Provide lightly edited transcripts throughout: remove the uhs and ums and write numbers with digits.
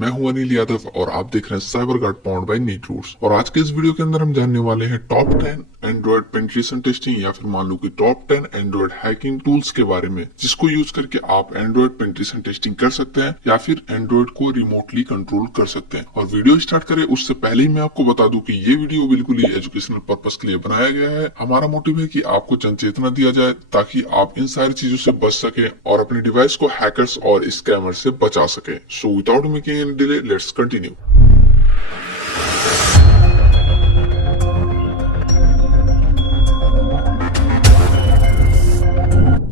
मैं हूं अनिल यादव और आप देख रहे हैं cyber guard powered by NEET roots. और आज के इस वीडियो के अंदर हम जानने वाले हैं टॉप 10 एंड्रॉइड पेनिट्रेशन टेस्टिंग या फिर मान लो कि टॉप 10 एंड्रॉइड हैकिंग टूल्स के बारे में, जिसको यूज करके आप एंड्रॉइड पेनिट्रेशन टेस्टिंग कर सकते हैं या फिर एंड्रॉइड को रिमोटली कंट्रोल कर सकते हैं। और वीडियो स्टार्ट करें उससे पहले ही मैं आपको बता दूं कि ये वीडियो बिल्कुल ही एजुकेशनल पर्पस के लिए बनाया गया है। हमारा मोटिव है कि आपको चेतना दिया जाए ताकि आप इन सारी चीजों से बच सके और अपने डिवाइस को हैकर्स और स्कैमर से बचा सके। So without making any delay, let's continue.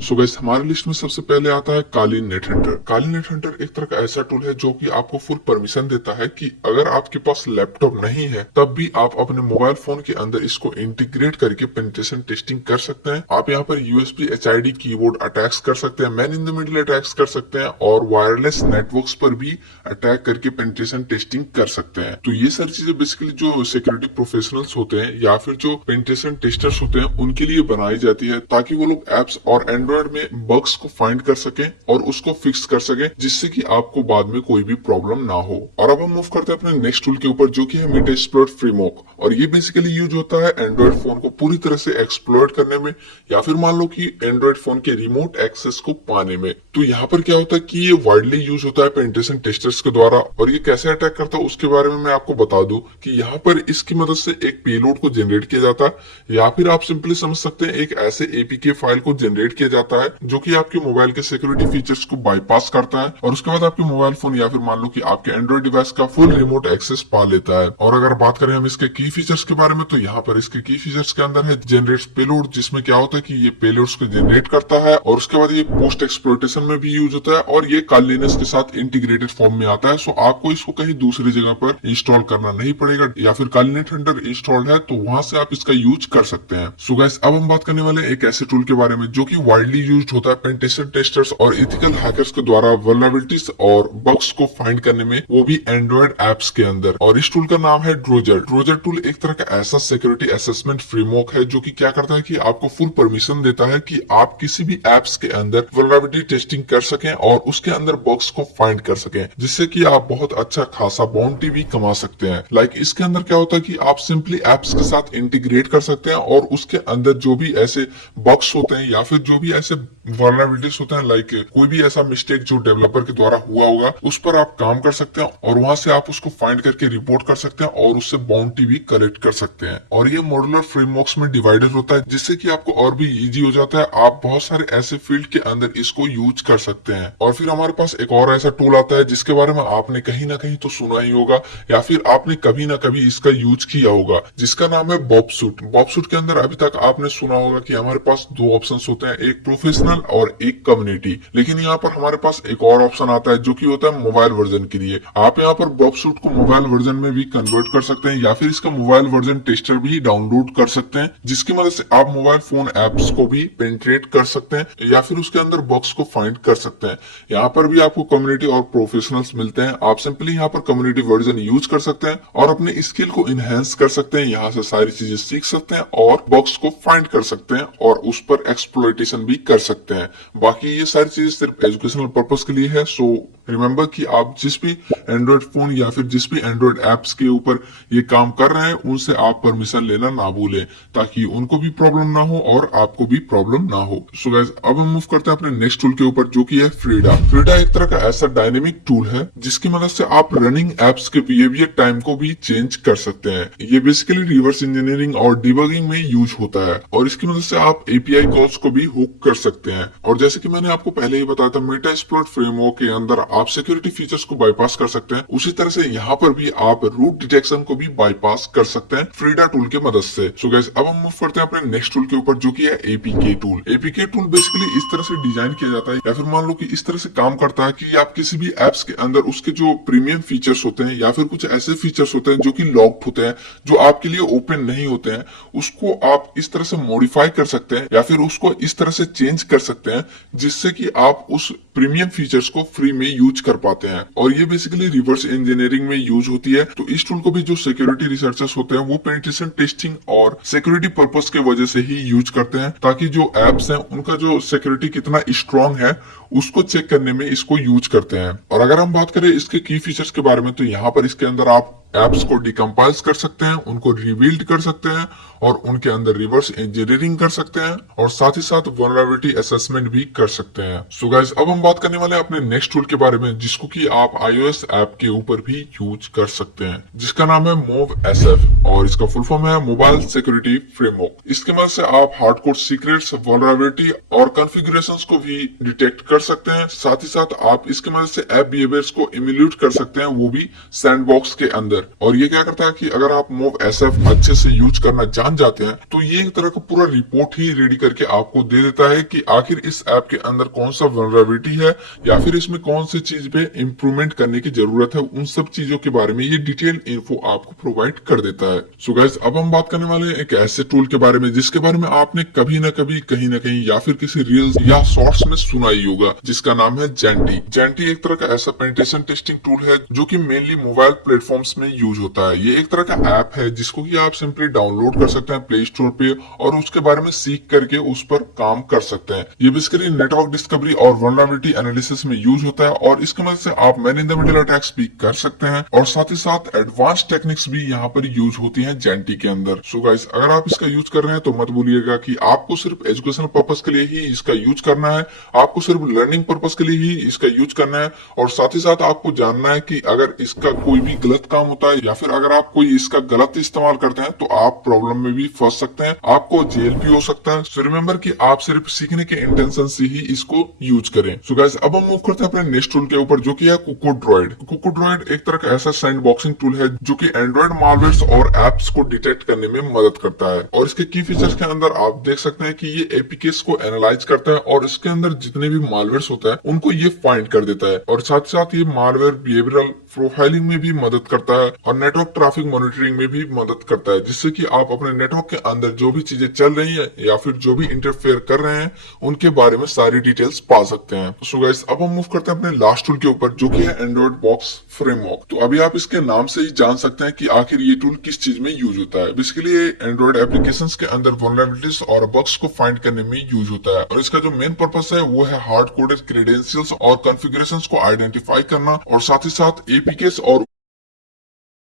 So guys, हमारे लिस्ट में सबसे पहले आता है काली नेट हंटर। काली नेट हंटर एक तरह का ऐसा टूल है जो कि आपको फुल परमिशन देता है कि अगर आपके पास लैपटॉप नहीं है तब भी आप अपने मोबाइल फोन के अंदर इसको इंटीग्रेट करके पेनिट्रेशन टेस्टिंग कर सकते हैं। आप यहाँ पर यूएसबी HID कीबोर्ड अटैक्स कर सकते हैं, man in the middle attacks कर सकते हैं और वायरलेस नेटवर्क्स पर भी अटैक करके पेनिट्रेशन टेस्टिंग कर सकते हैं। तो ये सारी चीजें बेसिकली जो सिक्योरिटी प्रोफेशनल्स होते हैं या फिर जो पेनिट्रेशन टेस्टर्स होते हैं उनके लिए बनाई जाती है, ताकि वो लोग एप्स और एंड्रॉइड में बग्स को फाइंड कर सके और उसको फिक्स कर सके, जिससे कि आपको बाद में कोई भी प्रॉब्लम ना हो। और अब हम मूव करते हैं अपने नेक्स्ट टूल के ऊपर, जो कि है मेटास्प्लॉइट फ्रेमवर्क। और ये बेसिकली यूज होता है एंड्रॉइड फोन को पूरी तरह से एक्सप्लॉइट करने में या फिर मान लो कि एंड्रॉइड फोन के रिमोट एक्सेस को पाने में। तो यहाँ पर क्या होता है कि ये वाइडली यूज होता है पेनिट्रेशन टेस्टर्स के द्वारा। और ये कैसे अटैक करता है उसके बारे में मैं आपको बता दूं कि यहाँ पर इसकी मदद से एक पेलोड को जनरेट किया जाता है या फिर आप सिंपली समझ सकते हैं एक ऐसे APK फाइल को जनरेट किया जाता है जो कि आपके मोबाइल के सिक्योरिटी फीचर्स को बाईपास करता है और उसके बाद आपके मोबाइल फोन या फिर मान लो कि आपके एंड्रॉइड डिवाइस का फुल रिमोट एक्सेस पा लेता है। और अगर बात करें हम इसके की फीचर्स के बारे में, तो यहाँ पर इसके की फीचर्स के अंदर है जनरेट पेलोड, जिसमें क्या होता है कि ये पेलोड्स को जनरेट करता है और उसके बाद ये पोस्ट एक्सप्लॉइटेशन में भी यूज होता है और ये कालीनेस के साथ इंटीग्रेटेड फॉर्म में आता है। सो आपको इसको कहीं दूसरी जगह पर इंस्टॉल करना नहीं पड़ेगा, या फिर कालीनेट हंटर इंस्टॉल्ड है तो वहां से आप इसका यूज कर सकते हैं। सो गाइस, अब हम बात करने वाले एक ऐसे टूल के बारे में जो कि वाइडली यूज्ड होता है पेनिट्रेशन टेस्टर्स और एथिकल हैकर्स के द्वारा वल्नरेबिलिटीज और बग्स को फाइंड करने में, वो भी एंड्रॉइड एप्स के अंदर। और इस टूल का नाम है ड्रोजर। ड्रोजर टूल एक तरह का ऐसा सिक्योरिटी असेसमेंट फ्रेमवर्क है जो कि क्या करता है कि आपको फुल परमिशन देता है कि आप किसी भी एप्स के अंदर वल्नरेबिलिटी टेस्टिंग कर सकें और उसके अंदर बग्स को फाइंड कर सकें, जिससे कि आप बहुत अच्छा खासा बाउंटी भी कमा सकते हैं। लाइक इसके अंदर क्या होता है कि आप सिंपली एप्स के साथ इंटीग्रेट कर सकते हैं और उसके अंदर जो भी ऐसे बग्स होते हैं या फिर जो भी ऐसे वल्नरेबिलिटीज होते हैं, लाइक कोई भी ऐसा मिस्टेक जो डेवलपर के द्वारा हुआ होगा, उस पर आप काम कर सकते हैं और वहां से आप उसको फाइंड करके रिपोर्ट कर सकते हैं और उससे बाउंटी भी कलेक्ट कर सकते हैं। और ये मॉड्यूलर फ्रेमवर्क्स में डिवाइडेड होता है, जिससे कि आपको और भी इजी हो जाता है। आप बहुत सारे ऐसे फील्ड के अंदर इसको यूज कर सकते हैं। और फिर हमारे पास एक और ऐसा टूल आता है जिसके बारे में आपने कहीं ना कहीं तो सुना ही होगा या फिर आपने कभी ना कभी इसका यूज किया होगा, जिसका नाम है बॉबसूट। बॉबसूट के अंदर अभी तक आपने सुना होगा कि हमारे पास दो ऑप्शंस होते हैं, एक प्रोफेशनल और एक कम्युनिटी। लेकिन यहाँ पर हमारे पास एक और ऑप्शन आता है जो कि होता है मोबाइल वर्जन के लिए। आप यहाँ पर बॉबसूट को मोबाइल वर्जन में भी कन्वर्ट कर सकते हैं या फिर इसका मोबाइल वर्जन टेस्टर भी डाउनलोड कर सकते हैं, जिसकी मदद से आप मोबाइल फोन एप्स को भी पेनिट्रेट कर सकते हैं या फिर उसके अंदर बग्स को फाइंड कर सकते हैं। यहाँ पर भी आपको कम्युनिटी और प्रोफेशनल्स मिलते हैं। आप सिंपली यहाँ पर कम्युनिटी वर्जन यूज कर सकते हैं और अपने स्किल को इनहेंस कर सकते हैं, यहाँ से सारी चीजें सीख सकते हैं और बग्स को फाइंड कर सकते हैं और उस पर एक्सप्लॉइटेशन भी कर सकते हैं। बाकी ये सारी चीजें सिर्फ एजुकेशनल पर्पस के लिए है। सो रिमेम्बर कि आप जिस भी एंड्रॉइड फोन या फिर जिस भी एंड्रॉइड एप्स के ऊपर ये काम कर रहे हैं उनसे आप परमिशन लेना ना भूलें, ताकि उनको भी प्रॉब्लम ना हो और आपको भी प्रॉब्लम ना हो। सो गाइस, अब हम मूव करते हैं अपने नेक्स्ट टूल के ऊपर, जो कि है फ्रीडा। फ्रीडा एक तरह का ऐसा डायनेमिक टूल है जिसकी मदद से आप रनिंग एप्स के बिहेवियर टाइम को भी चेंज कर सकते हैं। ये बेसिकली रिवर्स इंजीनियरिंग और डिबगिंग में यूज होता है और इसकी मदद से आप API कॉल्स को भी हुक कर सकते हैं। और जैसे कि मैंने आपको पहले ही बताया था, मेटास्प्लॉइट फ्रेमवर्क के अंदर आप सिक्योरिटी फीचर्स को बाईपास कर सकते हैं, उसी तरह से यहाँ पर भी आप रूट डिटेक्शन को भी बाईपास कर सकते हैं फ्रीडा टूल के मदद से। सो गाइस, अब हम मूव करते हैं अपने नेक्स्ट टूल के ऊपर, जो कि है APK tool. APK tool basically इस तरह से डिजाइन किया जाता है या फिर मान लो कि इस तरह से काम करता है कि आप किसी भी एप्स के अंदर उसके जो प्रीमियम फीचर्स होते हैं या फिर कुछ ऐसे फीचर्स होते हैं जो कि लॉक्ड होते हैं, जो आपके लिए ओपन नहीं होते हैं, उसको आप इस तरह से मॉडिफाई कर सकते हैं या फिर उसको इस तरह से चेंज कर सकते हैं जिससे कि आप उस प्रीमियम फीचर्स को फ्री में यूज यूज कर पाते हैं। और ये बेसिकली रिवर्स इंजीनियरिंग में यूज होती है। तो इस टूल को भी जो सिक्योरिटी रिसर्चर्स होते हैं वो पेनिट्रेशन टेस्टिंग और सिक्योरिटी पर्पस के वजह से ही यूज करते हैं, ताकि जो एप्स हैं उनका जो सिक्योरिटी कितना स्ट्रांग है उसको चेक करने में इसको यूज करते हैं। और अगर हम बात करें इसके की फीचर्स के बारे में, तो यहाँ पर इसके अंदर आप एप्स को डिकम्पाइल्स कर सकते हैं, उनको रिवील्ड कर सकते हैं और उनके अंदर रिवर्स इंजीनियरिंग कर सकते हैं और साथ ही साथ वल्नरेबिलिटी असेसमेंट भी कर सकते हैं। सो गाइस, अब हम बात करने वाले हैं अपने नेक्स्ट टूल के बारे में, जिसको कि आप iOS ऐप के ऊपर भी यूज कर सकते हैं, जिसका नाम है MOVE-SF और इसका फुल फॉर्म है मोबाइल सिक्योरिटी फ्रेमवर्क। इसके मदद से आप हार्डकोर सीक्रेट्स, वल्नरेबिलिटी और कॉन्फ़िगरेशंस को भी डिटेक्ट कर सकते हैं। साथ ही साथ आप इसके मदद से ऐप बिहेवियर्स को इम्यूलेट कर सकते हैं, वो भी सैंडबॉक्स के अंदर। और ये क्या करता है कि अगर आप MOVE-SF अच्छे से यूज करना जान जाते हैं तो ये एक तरह का पूरा रिपोर्ट ही रेडी करके आपको दे देता है कि आखिर इस ऐप के अंदर कौन सा वल्नरेबिलिटी है या फिर इसमें कौन सी चीज पे इंप्रूवमेंट करने की जरूरत है। उन सब चीजों के बारे में ये डिटेल इन्फो आपको प्रोवाइड कर देता है। सो गाइस, अब हम बात करने वाले हैं एक ऐसे टूल के बारे में जिसके बारे में आपने कभी न कभी कहीं ना कहीं या फिर किसी रील्स या शॉर्ट्स में सुना ही होगा, जिसका नाम है जैंटी। जैंटी एक तरह का ऐसा पेनिट्रेशन टेस्टिंग टूल है जो कि मेनली मोबाइल प्लेटफॉर्म्स में यूज होता है। ये एक तरह का ऐप है जिसको कि आप सिंपली डाउनलोड कर सकते हैं प्ले स्टोर पे और उसके बारे में सीख करके उस पर काम कर सकते हैं। ये बेसिकली नेटवर्क डिस्कवरी और वल्नरेबिलिटी एनालिसिस में यूज होता है और इसकी मदद से आप man in the middle attacks भी कर सकते हैं और साथ ही साथ एडवांस टेक्निक्स भी यहाँ पर यूज होती हैं जैंटी के अंदर। सो गाइस, अगर आप इसका यूज कर रहे हैं तो मत भूलिएगा कि आपको सिर्फ एजुकेशनल पर्पस के लिए ही इसका यूज करना है, आपको सिर्फ लर्निंग पर्पस के लिए ही इसका यूज करना है और साथ ही साथ आपको जानना है कि अगर इसका कोई भी गलत काम होता है या फिर अगर आप कोई इसका गलत इस्तेमाल करते हैं तो आप प्रॉब्लम में भी फंस सकते हैं, आपको जेल भी हो सकता है। सो रिमेंबर कि आप सिर्फ सीखने के इंटेंशन से ही इसको यूज करें। सो गाइस, अब हम मूव करते हैं अपने नेक्स्ट टूल के ऊपर जो कि है कुकुड्रॉइड। कुकुड्रॉइड एक तरह का ऐसा सैंडबॉक्सिंग टूल है जो कि एंड्रॉइड मालवेयर्स और एप्स को डिटेक्ट करने में मदद करता है। और इसके की फीचर्स के अंदर आप देख सकते हैं कि ये एपीकेस को एनालाइज करता है और इसके अंदर जितने भी मालवेयर्स होता है उनको ये फाइंड कर देता है और साथ साथ ये मालवेयर बिहेवियरल प्रोफाइलिंग में भी मदद करता है और नेटवर्क ट्रैफिक मॉनिटरिंग में भी मदद करता है, जिससे कि आप अपने नेटवर्क के अंदर जो भी चीजें चल रही है या फिर जो भी इंटरफेयर कर रहे हैं उनके बारे में सारी डिटेल्स पा सकते हैं। सो गाइस, अब हम मूव करते हैं अपने लास्ट टूल के ऊपर जो कि है एंड्रॉइड बॉक्स फ्रेमवर्क। तो अभी आप इसके नाम से ही जान सकते हैं कि आखिर ये टूल किस चीज में यूज होता है। बेसिकली ये एंड्रॉइड एप्लीकेशंस के अंदर वल्नरेबिलिटीज और बग्स को फाइंड करने में यूज होता है और इसका जो मेन पर्पस है वो है हार्ड कोडेड क्रेडेंशियल्स और कॉन्फ़िगरेशंस को आइडेंटिफाई करना और साथ ही साथ एपीकेस और